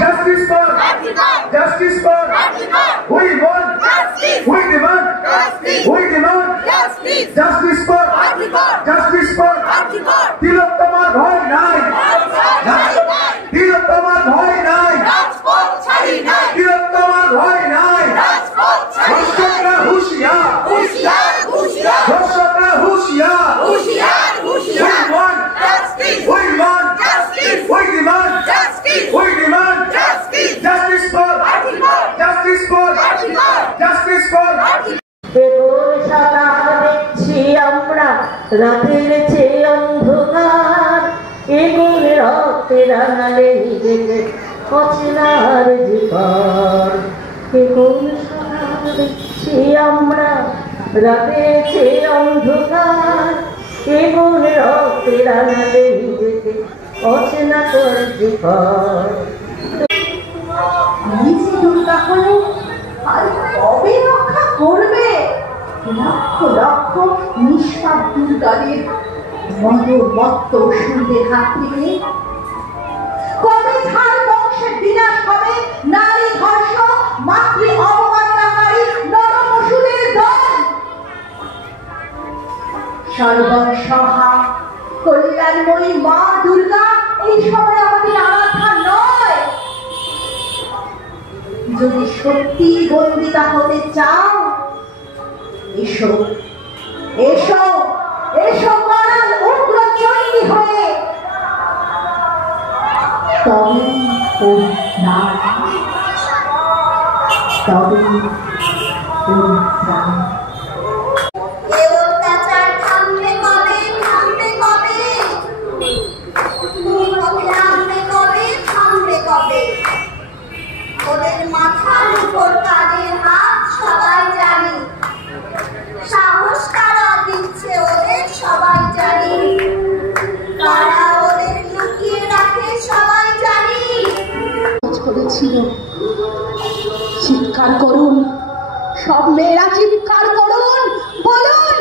Justice for justice for we want we demand justice for তিলোত্তমার ভয় নাই তিলোত্তমার ভয় নাই তিলোত্তমার ভয় নাই দর্শকরা হুঁশিয়ার দর্শকরা হুঁশিয়ার we want justice we demand justice for justice for দেখছি আমরা রাতের চেয়ে অন্ধকার এগুন রক্তে রাঙালে নিজেকে অচেনার জীবন এগুন দেখছি আমরা রাতের চেয়ে অন্ধকার এগুন রক্তে রাঙালে নিজেকে অচেনা তোর জীবন দুর্গা হলে আর কবে রক্ষা করবে লক্ষ লক্ষ নিষ্পাপ দুর্গাদের মত অসুরদের হাত থেকে? কবে ঝাড় বংশের বিনাশ হবে নারী ধর্ষক মাতৃ অবমাননাকারী নরপশুদের দল? সর্বসহা কল্যাণময়ী মা দুর্গা এই সময় আমাদের আরাধনা নয়। যদি সত্যি বন্দিতা হতে চাও এসো এসো এসো করাল উগ্র চণ্ডী হয়ে তবে ওদের মাথার উপর তাদের হাত সবাই জানি, সাহস কারা দিচ্ছে ওদের সবাই জানি, কারা ওদের লুকিয়ে রাখে সবাই জানি। করেছিল চিৎকার করুন, সব মেয়েরা চিৎকার করুন, বলুন